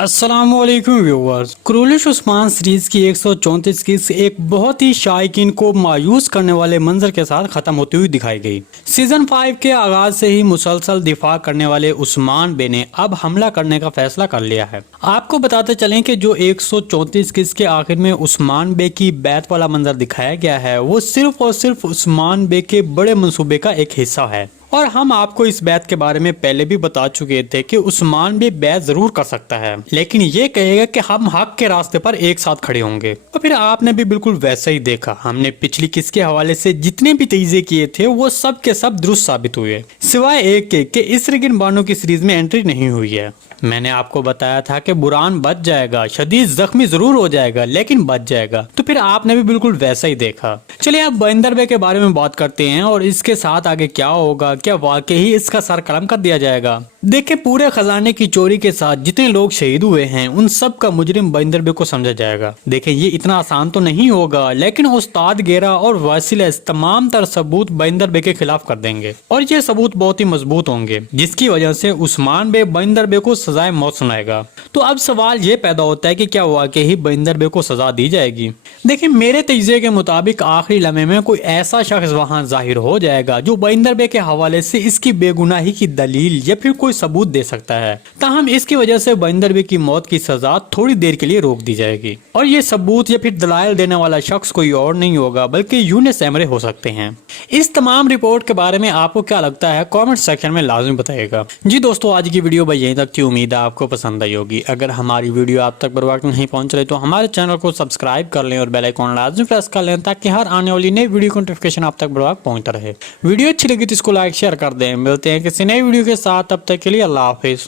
अस्सलाम वालेकुम viewers. क्रूलिश Usman series की 134 किस्त एक बहुत ही शायकीन को मायूस करने वाले मंजर के साथ खत्म होती हुई दिखाई गई। सीजन 5 के आगाज से ही मुसलसल दिफा करने वाले उस्मान बे ने अब हमला करने का फैसला कर लिया है। आपको बताते चलें कि जो 134 किस्त के आखिर में उस्मान बे की बैत वाला मंजर दिखाया गया है वो सिर्फ और सिर्फ उस्मान बे के बड़े मंसूबे का एक हिस्सा है, और हम आपको इस बैत के बारे में पहले भी बता चुके थे कि उस्मान भी बैत जरूर कर सकता है, लेकिन ये कहेगा कि हम हक के रास्ते पर एक साथ खड़े होंगे। और फिर आपने भी बिल्कुल वैसा ही देखा। हमने पिछली किस्त के हवाले से जितने भी तेजे किए थे वो सब के सब दुरुस्त साबित हुए, सिवाय एक के इसरगिन बानो की सीरीज में एंट्री नहीं हुई है। मैंने आपको बताया था कि बुरान बच जाएगा, शदीद जख्मी जरूर हो जाएगा लेकिन बच जाएगा, तो फिर आपने भी बिल्कुल वैसा ही देखा। चलिए अब बंदर बे के बारे में बात करते हैं और इसके साथ आगे क्या होगा, क्या वाकई ही इसका सर कलम कर दिया जाएगा। देखिए, पूरे खजाने की चोरी के साथ जितने लोग शहीद हुए हैं उन सब का मुजरिम बंदर बे को समझा जाएगा। देखिए, ये इतना आसान तो नहीं होगा, लेकिन उस्ताद गेरा और वासिलस तमाम तर सबूत बंदर बे के खिलाफ कर देंगे और ये सबूत बहुत ही मजबूत होंगे, जिसकी वजह से उस्मान बे बंदर बे को सजाए मौत सुनाएगा। तो अब सवाल ये पैदा होता है कि क्या वाकई ही बंदर बे को सजा दी जाएगी। देखिए, मेरे तजज़िये के मुताबिक आखिरी लम्हे में कोई ऐसा शख्स वहां जाहिर हो जाएगा जो बंदर बे के हवाले से इसकी बेगुनाही की दलील या फिर कोई सबूत दे सकता है। ताहम इसकी वजह से बंदर बे की मौत की सजा थोड़ी देर के लिए रोक दी जाएगी, और ये सबूत या फिर दलाइल देने वाला शख्स कोई और नहीं होगा बल्कि यूनुस एमरे हो सकते हैं। इस तमाम रिपोर्ट के बारे में आपको क्या लगता है, कमेंट सेक्शन में लाजमी बताइएगा। जी दोस्तों, आज की वीडियो यहीं तक थी। उम्मीद है आपको पसंद आई होगी। अगर हमारी वीडियो आप तक बर वक्त नहीं पहुंच रही तो हमारे चैनल को सब्सक्राइब कर लें और बेल आइकन लाजमी प्रेस कर लें ताकि हर आने वाली नई वीडियो की नोटिफिकेशन आप तक बर वक्त पहुंचता रहे। वीडियो अच्छी लगी तो इसको लाइक शेयर कर दें। मिलते हैं किसी नई वीडियो के साथ, तब तक के लिए अल्लाह हाफिज।